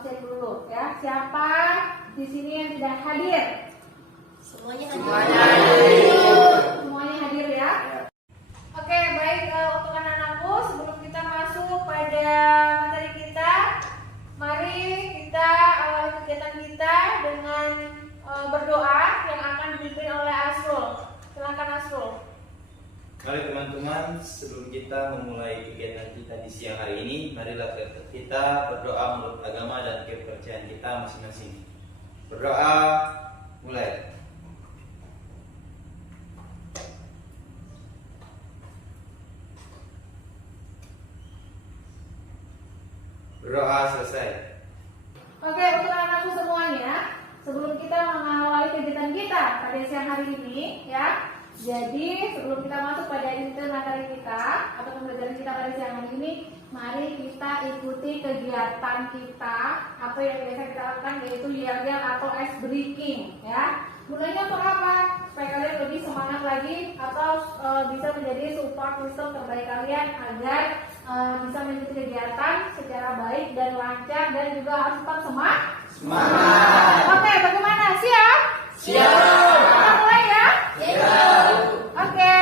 absen dulu ya. Siapa di sini yang tidak hadir? Semuanya hadir ya. Oke, baik, untuk anak-anakku, sebelum kita masuk pada materi kita, mari kita awali kegiatan kita dengan berdoa yang akan dipimpin oleh Asrul. Silakan Asrul. Mari teman-teman, sebelum kita memulai kegiatan kita di siang hari ini, marilah kita berdoa menurut agama dan kepercayaan kita masing-masing. Berdoa, mulai. Berdoa selesai. Oke, untuk anak-anakku semuanya, sebelum kita mengawali kegiatan kita pada siang hari ini, ya. Jadi sebelum kita masuk pada inti materi kita atau pembelajaran kita pada siang hari ini, mari kita ikuti kegiatan kita apa yang biasa kita lakukan, yaitu yel-yel atau ice breaking, ya. Gunanya untuk apa? Supaya kalian lebih semangat lagi atau bisa menjadi support system terbaik kalian agar bisa mengikuti kegiatan secara baik dan lancar dan juga harus tetap semangat. Oke, bagaimana? Siap? Siap. Kita mulai ya? Siap. Oke.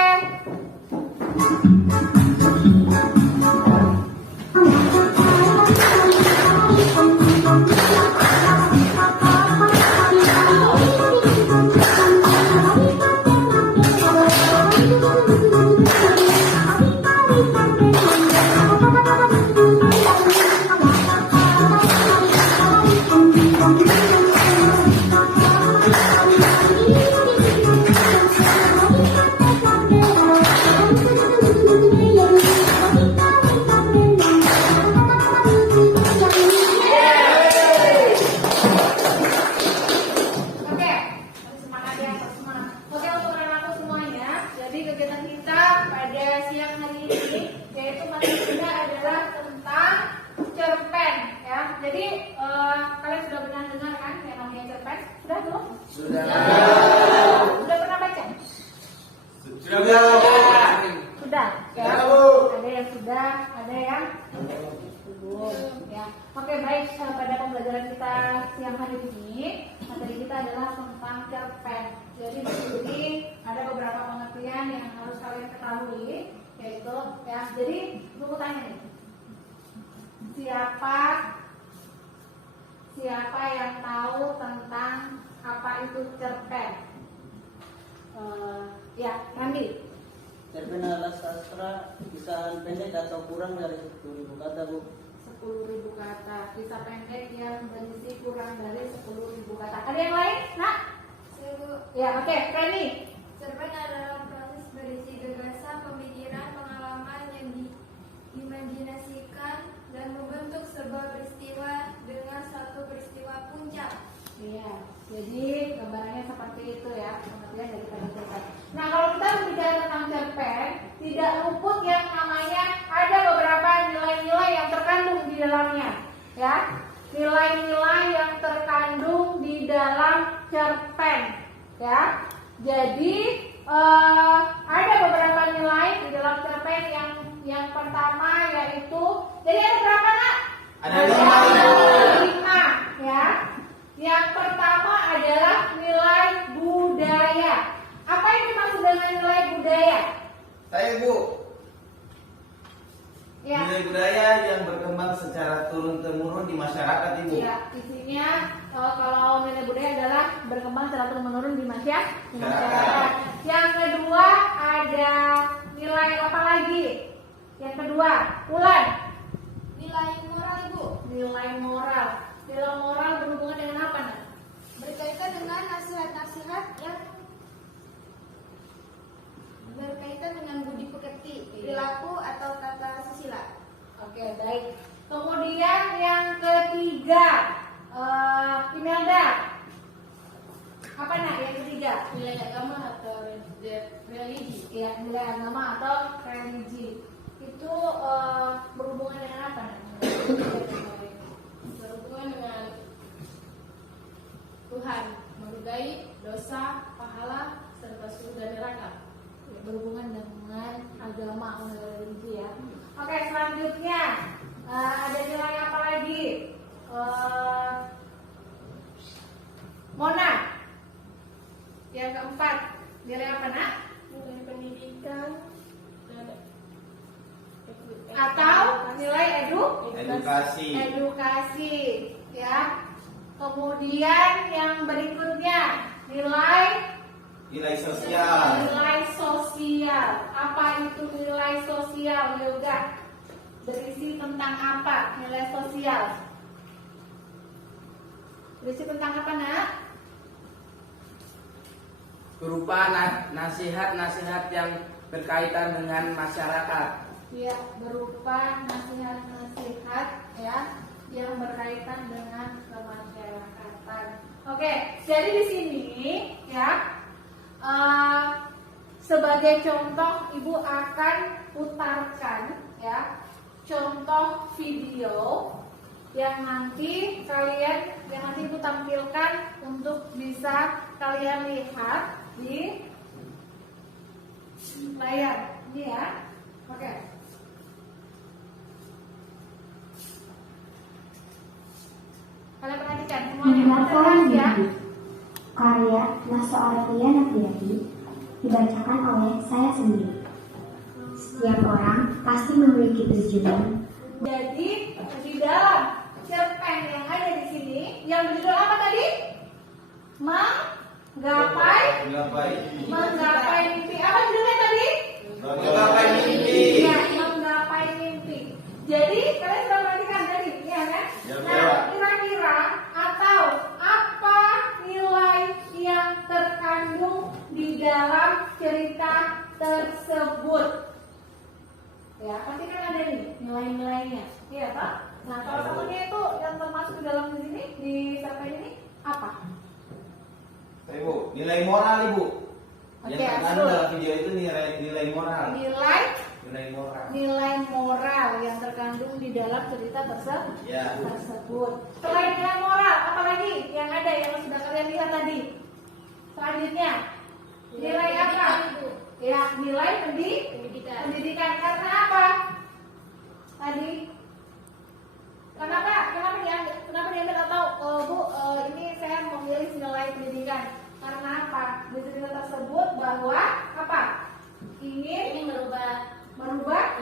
Sudah, ya. Ada yang sudah, ada yang belum, ya. Oke, baik. Pada pembelajaran kita siang hari ini, materi kita adalah tentang cerpen. Jadi di sini ada beberapa pengertian yang harus kalian ketahui, yaitu, ya. Jadi, aku tanya nih, siapa yang tahu tentang apa itu cerpen? Ya, Randy. Cerpen adalah sastra kisahan pendek atau kurang dari 10.000 kata, Bu. 10.000 kata, kisah pendek yang berisi kurang dari 10.000 kata. Ada yang lain, Nak? Ya, oke, Rani. Cerpen adalah proses berisi gagasan, pemikiran, pengalaman yang diimajinasikan dan membentuk sebuah peristiwa dengan satu peristiwa puncak. Iya, jadi gambarannya seperti itu ya, pengertian daripada cerpen. Nah, kalau kita berbicara tentang cerpen, tidak luput yang namanya ada beberapa nilai-nilai yang terkandung di dalamnya, ya. Nilai-nilai yang terkandung di dalam cerpen, ya. Jadi ada beberapa nilai di dalam cerpen yang pertama yaitu, jadi ada berapa, Nak? Ada 5, ya. Yang pertama adalah nilai budaya. Apa yang dimaksud dengan nilai budaya? Saya, Bu. Ya. Nilai budaya yang berkembang secara turun-temurun di masyarakat, Ibu. Ya, isinya kalau nilai budaya adalah berkembang secara turun-menurun di masyarakat. Yang kedua ada nilai apa lagi? Yang kedua, Ulan. Nilai moral, Bu. Nilai moral. Nilai moral berhubungan dengan apa, Nak? Berkaitan dengan nasihat-nasihat yang berkaitan dengan budi pekerti, perilaku atau tata susila. Oke, baik. Kemudian yang ketiga, Imelda. Apa, Nak, yang ketiga? Nilai agama atau religi. Ya, nilai agama atau religi. Itu berhubungan dengan apa, Nak? Berhubungan dengan Tuhan, menghargai dosa, pahala, serta surga dan neraka. Ya, berhubungan dengan agama atau religi ya. Oke, selanjutnya ada nilai apa lagi? Nilai apa nak? Nilai pendidikan dan Atau nilai Edukasi. edukasi, ya. Kemudian yang berikutnya Nilai sosial. nilai sosial. Apa itu nilai sosial, Yoga? Berisi tentang apa nilai sosial? Berisi tentang apa, nak? Berupa nasihat-nasihat yang berkaitan dengan masyarakat. Ya, berupa nasihat-nasihat ya yang berkaitan dengan kemasyarakatan. Oke, jadi di sini ya sebagai contoh ibu akan putarkan ya contoh video yang nanti ibu tampilkan untuk bisa kalian lihat di layar ini ya. Oke. Kalian perhatikan semuanya. Mendengarkan Ya. buku karya Naso Artian Nafiati dibacakan oleh saya sendiri. Setiap orang pasti memiliki tujuan. Jadi di dalam cerpen yang ada di sini yang berjudul apa tadi? Menggapai mimpi. Apa judulnya tadi? Menggapai mimpi. Ya, menggapai mimpi. Jadi kalian sudah perhatikan tadi, ya kan? Ya, Nah, ya. kira-kira atau apa nilai yang terkandung di dalam cerita tersebut? Ya, pasti kan ada nih nilai-nilainya, iya Pak? Nah, salah satunya itu yang termasuk di dalam di sini di cerpen ini apa? Ibu, nilai moral Ibu. Oke, Yang terkandung betul. dalam video itu nilai moral. Nilai Moral. nilai moral yang terkandung di dalam cerita tersebut. Ya. Selain nilai moral, apa lagi yang ada yang sudah kalian lihat tadi? Selanjutnya, nilai apa? Ya, nilai pendidikan. Karena apa? Tadi kenapa diambil atau Bu, ini saya memilih nilai pendidikan. Karena apa? Di cerita tersebut bahwa apa? Ingin merubah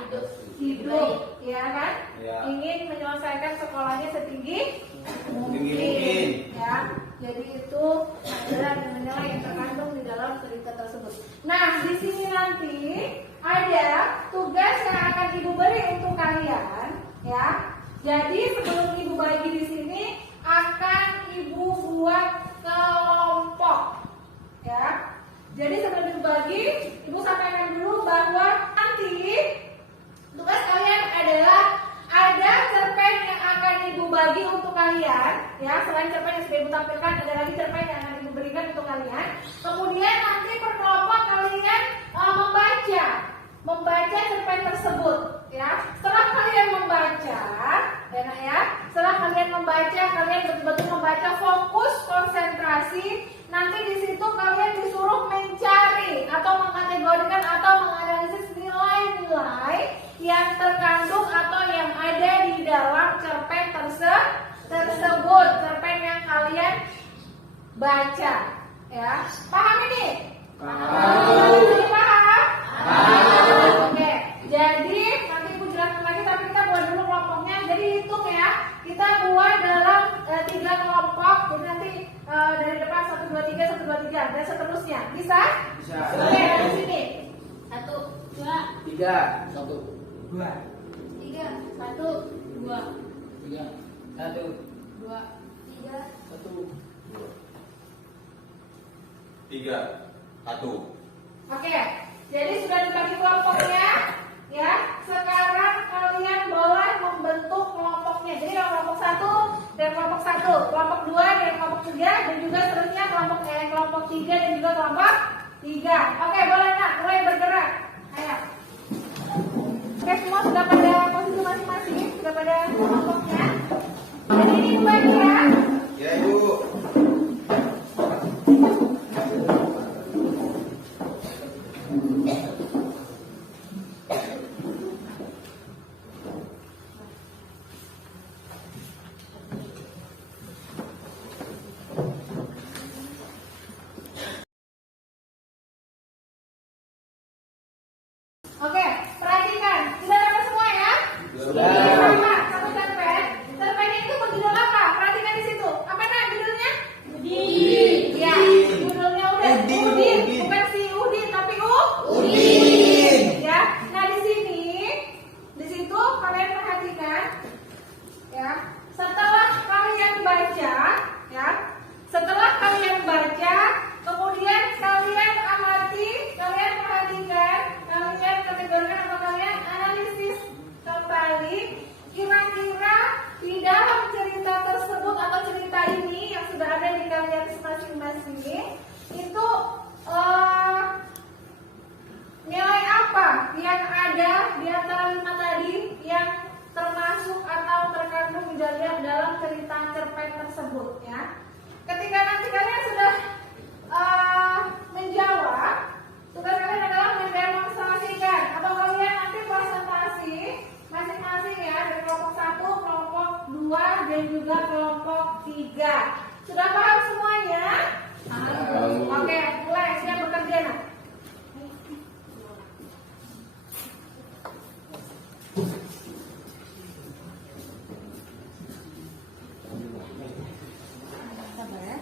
hidup, ya kan? Ya. Ingin menyelesaikan sekolahnya setinggi mungkin. ya. Jadi itu adalah nilai yang terkandung di dalam cerita tersebut. Nah, di sini nanti ada tugas yang akan ibu beri untuk kalian, ya. Jadi sebelum ibu bagi di sini akan ibu buat kelompok, ya. Jadi sebelum ibu bagi, ibu sampaikan dulu bahwa nanti tugas kalian adalah ada cerpen yang akan ibu bagi untuk kalian, ya. Selain cerpen yang sudah ibu tampilkan, ada lagi cerpen yang akan ibu berikan untuk kalian. Kemudian nanti per kelompok kalian membaca cerpen tersebut, ya. Setelah kalian membaca, kalian betul-betul membaca, fokus, konsentrasi. Nanti di situ kalian disuruh mencari atau mengkategorikan atau menganalisis nilai-nilai yang terkandung atau yang ada di dalam cerpen tersebut, cerpen yang kalian baca, ya. Paham ini? Paham? Oke. Jadi nanti ibu jelaskan lagi, tapi kita buat dulu kelompoknya. Jadi hitung ya, kita buat dalam 3 kelompok. Jadi nanti dari depan 1, 2, 3 dan seterusnya. Bisa? Bisa. Oke, dari sini. 1, 2, 3, 1, 2, 3, 1, 2, 3, 1, 2, 3. 1. 3, 1. Oke, jadi sudah dibagi kelompoknya, ya. Sekarang kalian boleh membentuk kelompoknya. Jadi kelompok 1 dan kelompok 1, kelompok 2 dan kelompok 3, dan juga seterusnya kelompok 3 dan juga kelompok 3. Oke, boleh nak mulai bergerak. Ayo. Oke, semua sudah pada posisi masing-masing, sudah pada kelompoknya. Jadi ini bagi ya. Ya Ibu. dan juga kelompok 3. Sudah paham semuanya? Oke, mulai. Siap bekerja, nak. Sabar ya.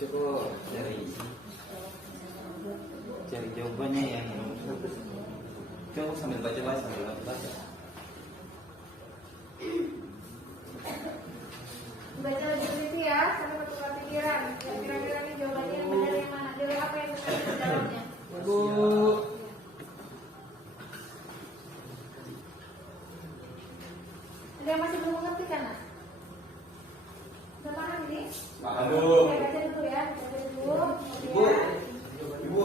Coba cari jawabannya yang coba sambil baca-baca. Baca lebih teliti ya, sampai bertukar pikiran. Kira-kira ini jawabannya yang benar yang mana? Nilai apa yang benar di dalamnya? Bu. Ada yang masih belum mengerti kan, nak? Sudah paham ini? Paham, Bu. Oke, baca dulu ya. Baca dulu. Ibu, Ibu.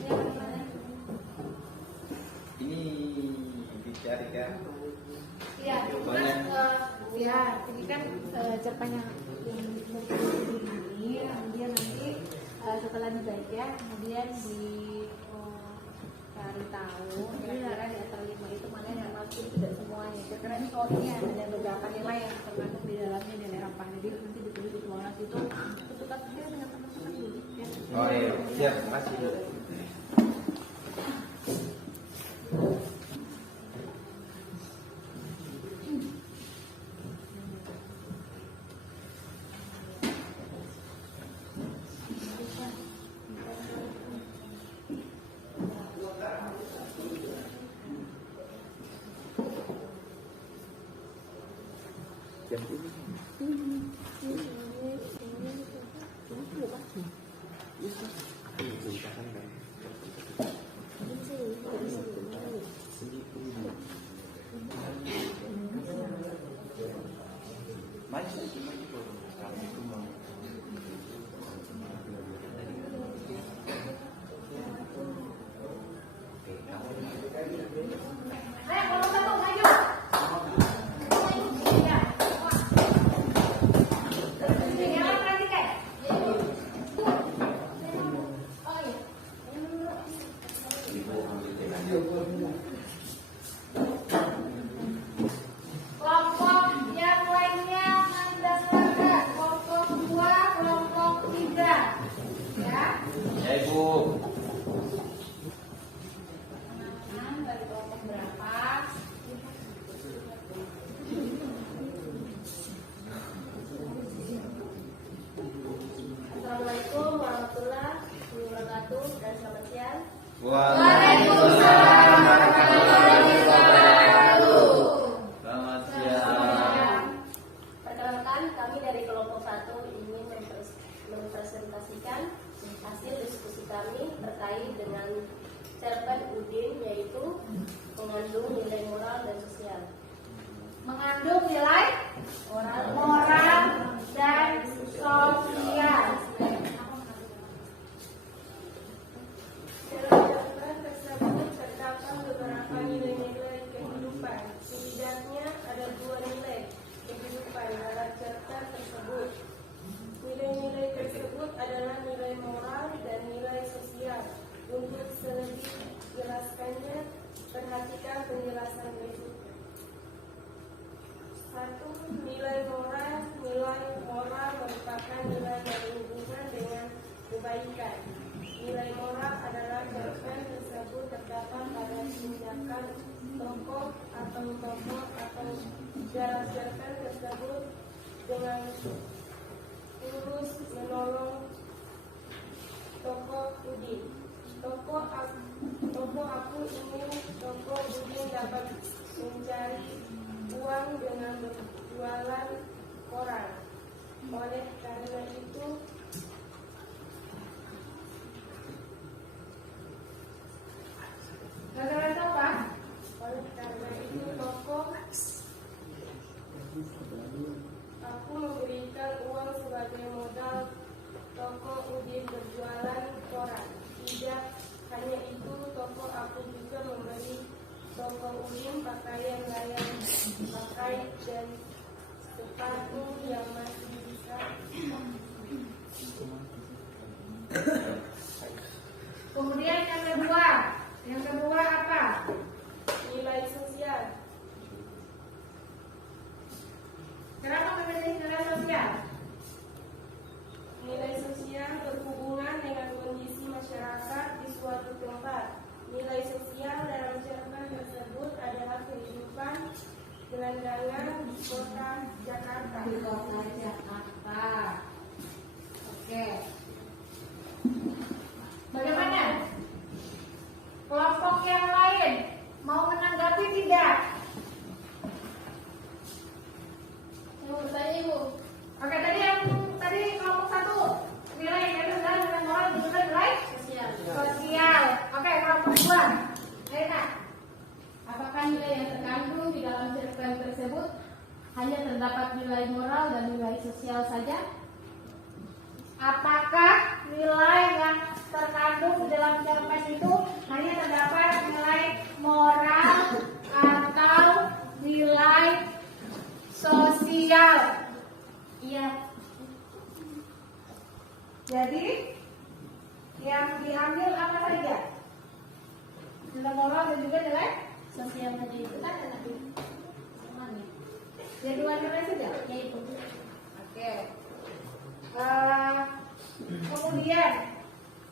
Ini yang mana? Ini dicarikan. Iya, itu kan ini kan cerpennya yang ini, kemudian nanti setelah dibaca, kemudian cari tahu kira-kira di antara 5 itu mana yang masuk, tidak semuanya. Kira-kira ini kalau ini ada beberapa nilai yang termasuk di dalamnya nilai apa, jadi nanti ditulis di bawah itu tukar pikiran dengan teman-teman dulu ya. Oh iya, siap, makasih. Ayo, kelompok 1, maju. Ya. Jangan perhatikan. Oh iya. Kelompok yang lainnya mendengarkan. Kelompok 2, kelompok 3. Ya. Ya, Ibu. Dari kelompok berapa? Assalamualaikum warahmatullahi wabarakatuh dan selamat siang. Waalaikumsalam warahmatullahi wabarakatuh. Selamat siang. Perkenalkan, kami dari kelompok 1 ingin mempresentasikan hasil diskusi kami terkait dengan cerpen Udin, yaitu mengandung nilai moral dan sosial. Mengandung nilai moral dan sosial. Dalam cerpen tersebut terdapat beberapa nilai-nilai kehidupan. Setidaknya ada 2 nilai kehidupan dalam cerpen tersebut. Nilai-nilai tersebut adalah nilai moral dan nilai sosial. Untuk lebih jelaskannya, perhatikan penjelasan berikut. 1. Nilai moral. Nilai moral merupakan nilai yang berhubungan dengan kebaikan. Nilai moral adalah cerpen tersebut terdapat pada tindakan tokoh atau dalam cerpen tersebut dengan tulus menolong tokoh Udin. Tokoh aku ingin tokoh Udin dapat mencari uang dengan berjualan koran. Oleh karena itu, tokoh aku memberikan uang sebagai modal toko Udin berjualan koran. Tidak hanya itu, toko aku juga memberi toko Udin pakaian layak pakai dan sepatu yang masih bisa. Kemudian yang kedua apa? Nilai sosial. Kenapa memilih nilai sosial? Nilai sosial berhubungan dengan kondisi masyarakat di suatu tempat. Nilai sosial dalam cerpen tersebut adalah kehidupan gelandangan di kota Jakarta. Di kota Jakarta. Oke. Bagaimana? Kelompok yang lain mau menanggapi tidak? Yang bertanya Ibu. Oke, tadi kelompok satu nilai yang adalah nilai moral dan juga nilai Sosial. sosial. Oke, kelompok dua. Lena. Apakah nilai yang terkandung di dalam cerpen tersebut hanya terdapat nilai moral dan nilai sosial saja? Apakah nilai yang terkandung di dalam cerpen itu hanya terdapat nilai moral atau nilai sosial? Iya. Jadi yang diambil apa saja? Nilai moral dan juga nilai Sosial saja itu kan nanti semuanya. ya dua nilai saja. Ya itu. Oke. Kemudian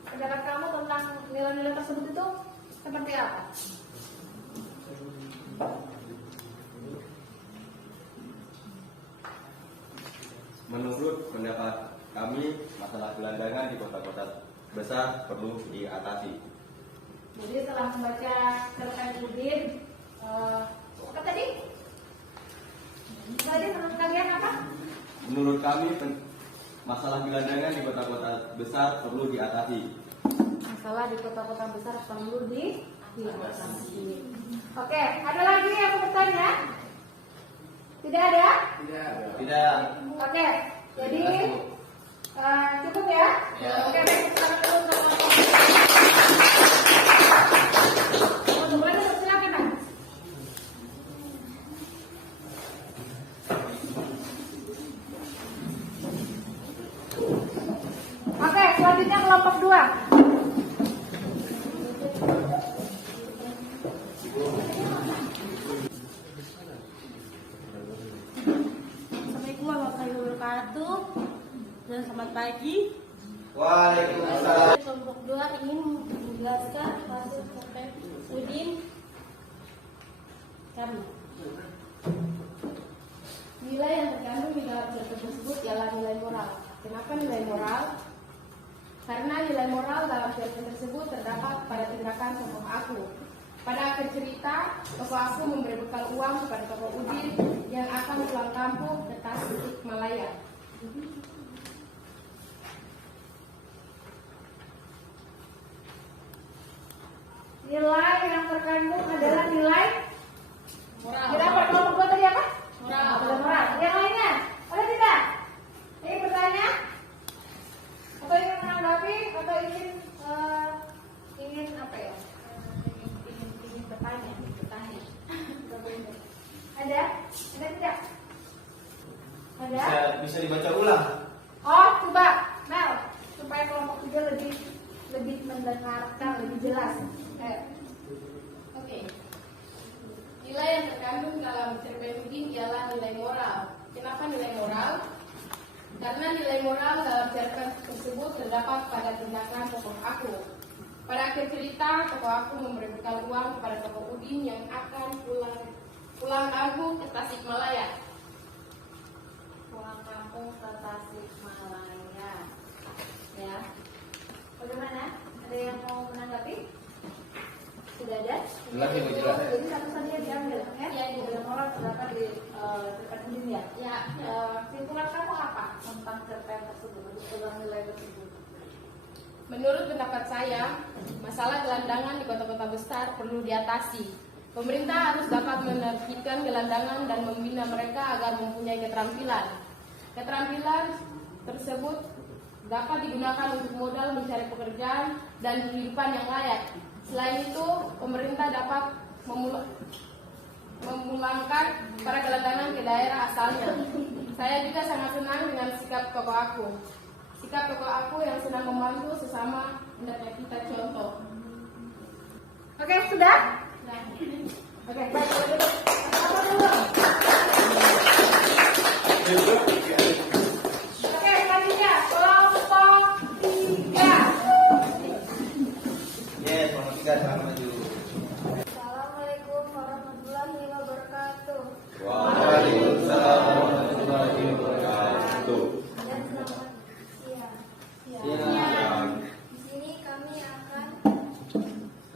pendapat kamu tentang nilai-nilai tersebut itu seperti apa? Menurut pendapat kami, masalah gelandangan di kota-kota besar perlu diatasi. Jadi setelah membaca cerpen Udin, apa tadi? Tadi menurut kalian apa? Menurut kami, masalah gelandangan di kota-kota besar perlu diatasi. Masalah di kota-kota besar perlu diatasi. Oke, ada lagi yang mau bertanya? Tidak ada? Tidak. Oke, jadi cukup ya? Ya. Oke, baik, sekarang dulu sama boleh silakan, Mas. Oke, selanjutnya kelompok 2. Assalamualaikum warahmatullahi wabarakatuh. Dan selamat pagi. Waalaikumsalam. Kelompok 2 ingin menjelaskan hasil cerpen Udin kami. Nilai yang terkandung di dalam cerpen tersebut ialah nilai moral. Kenapa nilai moral? Karena nilai moral dalam cerpen tersebut terdapat pada tindakan tokoh aku. Pada akhir cerita, tokoh aku memberi bekal uang kepada tokoh Udin yang akan pulang kampung ke Tasikmalaya. Nilai yang terkandung adalah nilai Moral. Kenapa kelompok 2 tadi apa? Moral. Ada moral. Yang lainnya? Ada tidak? Ingin bertanya? Atau ingin menanggapi? Atau ingin apa ya? Ingin bertanya. Ada? Ada tidak? Ada? Bisa dibaca ulang. Oh, coba Mel, supaya kelompok 3 lebih mendengarkan lebih jelas. Oke. Nilai yang terkandung dalam cerpen Udin ialah nilai moral. Kenapa nilai moral? Karena nilai moral dalam cerpen tersebut terdapat pada tindakan tokoh aku. Pada akhir cerita, tokoh aku memberi bekal uang kepada tokoh Udin yang akan pulang kampung ke Tasikmalaya. Pulang kampung ke Tasikmalaya. Ya. Bagaimana? Ada yang mau menanggapi? Tidak ada? Jelas, Ibu, jelas. Jadi satu saja diambil, ya? Ya, Ibu. Ada moral terdapat di cerpen ini ya? Ya, Kesimpulan kamu apa tentang cerpen tersebut, tentang nilai tersebut? menurut pendapat saya, masalah gelandangan di kota-kota besar perlu diatasi. Pemerintah harus dapat menertibkan gelandangan dan membina mereka agar mempunyai keterampilan. Keterampilan tersebut dapat digunakan untuk modal mencari pekerjaan dan kehidupan yang layak. Selain itu, pemerintah dapat memulangkan para gelandangan ke daerah asalnya. Saya juga sangat senang dengan sikap tokoh aku. Sikap tokoh aku yang sedang membantu sesama hendaknya kita contoh. Oke, sudah? Oke, baik. Apa dulu? Oke, selanjutnya kelompok 3. Yes, kelompok 3 sama maju. Assalamualaikum warahmatullahi wabarakatuh. Waalaikumsalam warahmatullahi wabarakatuh. Dan selamat siang. Siang. Di sini kami akan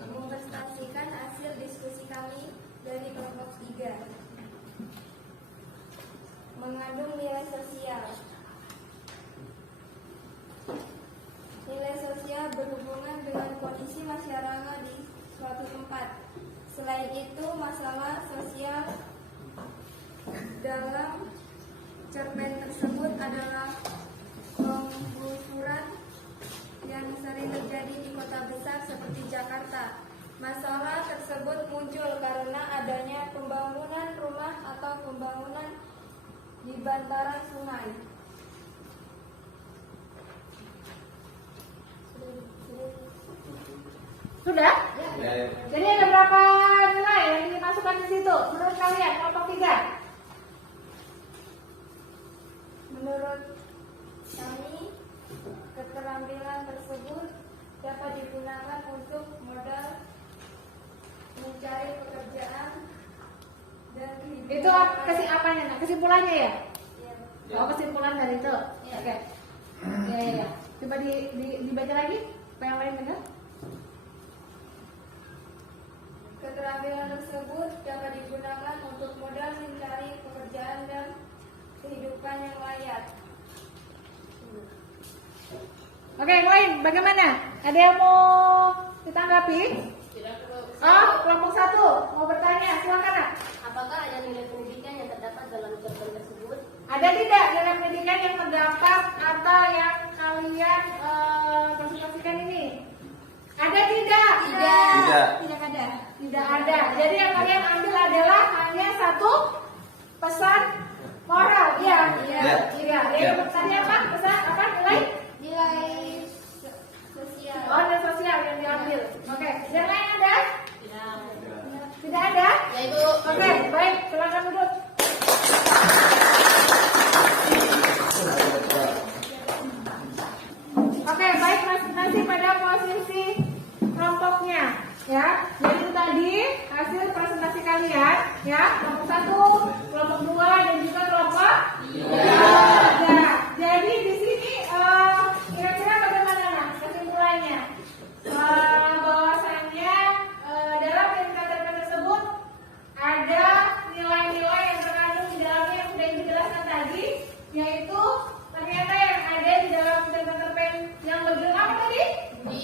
mempresentasikan hasil diskusi kami dari kelompok 3. Mengandung nilai sosial. Nilai sosial berhubungan dengan kondisi masyarakat di suatu tempat. Selain itu, masalah sosial dalam cerpen tersebut adalah penggusuran yang sering terjadi di kota besar seperti Jakarta. Masalah tersebut muncul karena adanya pembangunan rumah atau pembangunan di bantaran sungai. Sudah? Ya. Jadi ada berapa nilai yang dimasukkan di situ? Menurut kalian, kelompok 3? Menurut kami, keterampilan tersebut dapat digunakan untuk modal mencari pekerjaan dan kehidupan. Itu apanya? Nah, kesimpulannya ya? Ya. Oh, kesimpulan dari itu. Oke. Ya. Coba dibaca lagi supaya yang lain dengar. Keterampilan tersebut dapat digunakan untuk modal mencari pekerjaan dan kehidupan yang layak. Oke, yang lain bagaimana? Ada yang mau ditanggapi? Tidak perlu. Oh, kelompok 1 mau bertanya, silakan. Nak. Apakah ada nilai pendidikan yang terdapat dalam cerpen tersebut? Ada tidak nilai pendidikan yang terdapat atau yang kalian presentasikan ini? Ada tidak? Tidak. Tidak ada. Tidak ada. Jadi yang kalian ambil adalah hanya satu pesan moral. Iya. Iya. Jadi tadi apa? Pesan apa? Nilai sosial. Oh, nilai sosial yang diambil. Oke. Yang lain ada? Tidak ada? Ya, Ibu. Oke, baik. Silakan duduk. Oke, baik, masih pada posisi kelompoknya, ya. Jadi itu tadi hasil presentasi kalian, ya. Kelompok 1, kelompok 2, dan juga kelompok 3. Jadi di sini kira-kira bagaimana Nah, kesimpulannya? Bahwasannya dalam cerpen tersebut ada nilai-nilai yang terkandung di dalamnya yang sudah dijelaskan tadi, yaitu ternyata yang ada di dalam cerpen yang berjudul apa tadi?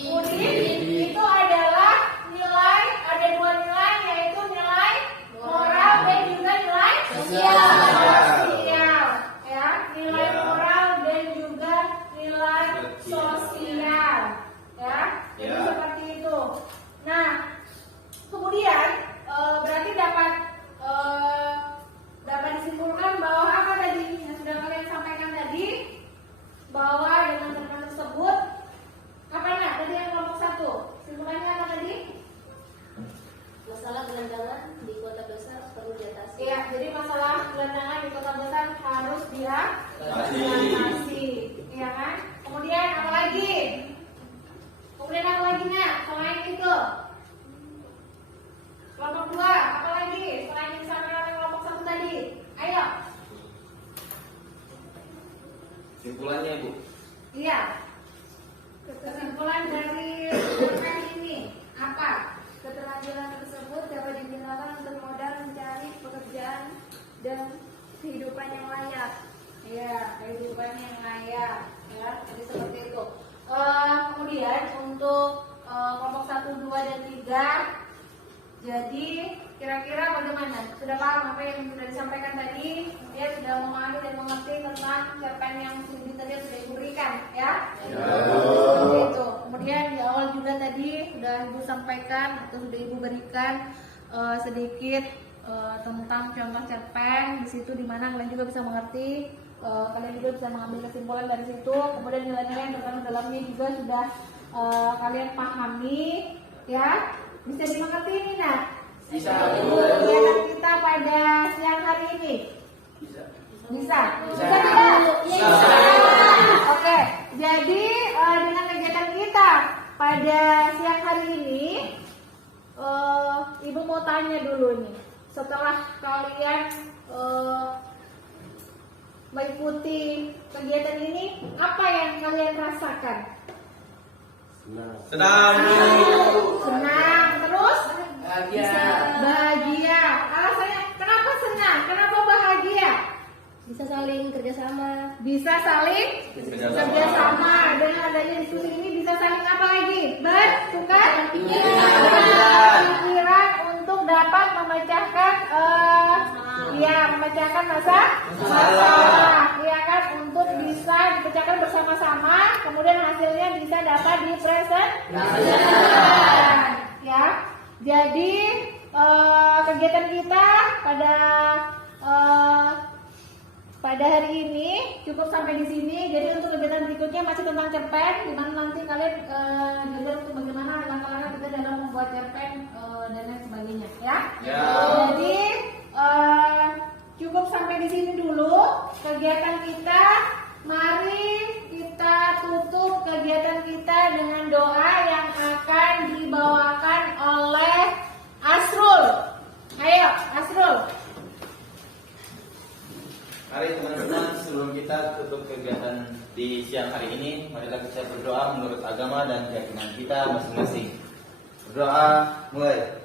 Udin. Itu adalah nilai, ada 2 nilai, yaitu nilai moral dan juga nilai sosial. Ya, nilai moral dan juga nilai sosial. Ya, jadi seperti itu. Nah, kemudian berarti dapat disimpulkan bahwa apa tadi yang sudah kalian sampaikan tadi, bahwa dengan cerpen tersebut apa nak tadi yang kelompok 1 simpulannya apa tadi? Masalah gelandangan di kota besar perlu diatasi. Iya, jadi masalah gelandangan di kota besar harus diatasi, iya kan? Kemudian apa lagi? Kemudian apa lagi nak? Selain itu, kelompok 2 apa lagi? Selain yang disampaikan oleh kelompok 1 tadi, ayo. Simpulannya, Bu. Iya. Kesimpulan dari cerpen ini apa? Keterampilan tersebut dapat digunakan untuk modal mencari pekerjaan dan kehidupan yang layak. Iya, kehidupan yang layak, ya. Jadi seperti itu. Kemudian untuk kelompok 1, 2, dan 3, jadi kira-kira bagaimana? Sudah paham apa yang sudah disampaikan tadi? Ya, sudah memahami dan mengerti tentang cerpen yang tadi sudah diberikan, ya. Seperti itu. Kemudian di awal juga tadi sudah Ibu sampaikan atau sudah Ibu berikan sedikit tentang contoh cerpen. Di situ dimana kalian juga bisa mengerti, kalian juga bisa mengambil kesimpulan dari situ. Kemudian nilai-nilai yang terkandung dalamnya juga sudah kalian pahami, ya. Bisa dimengerti ini, Nak? Bisa. Kegiatan kita pada siang hari ini. Bisa. Bisa? Bisa. Tidak? Bisa. Oke, jadi dengan kegiatan kita pada siang hari ini, Ibu mau tanya dulu nih, setelah kalian mengikuti kegiatan ini, apa yang kalian rasakan? Senang. Senang, terus? Bahagia. Alasannya kenapa senang? Kenapa bahagia? Bisa saling kerjasama. Bisa saling kerjasama. Dengan adanya diskusi ini bisa saling apa lagi? Bertukar pikiran untuk dapat memecahkan memecahkan masalah. Ya kan, untuk bisa dipecahkan bersama-sama, kemudian hasilnya bisa dapat dipresentasikan. Ya. Jadi kegiatan kita pada hari ini cukup sampai di sini. Jadi untuk kegiatan berikutnya masih tentang cerpen, di mana nanti kalian belajar untuk bagaimana langkah-langkah kita dalam membuat cerpen dan lain sebagainya, ya. Jadi cukup sampai di sini dulu kegiatan kita. Mari kita tutup kegiatan kita dengan doa yang akan dibawakan oleh Asrul. Ayo, Asrul. Mari teman-teman, sebelum kita tutup kegiatan di siang hari ini, marilah kita berdoa menurut agama dan keyakinan kita masing-masing. Berdoa mulai.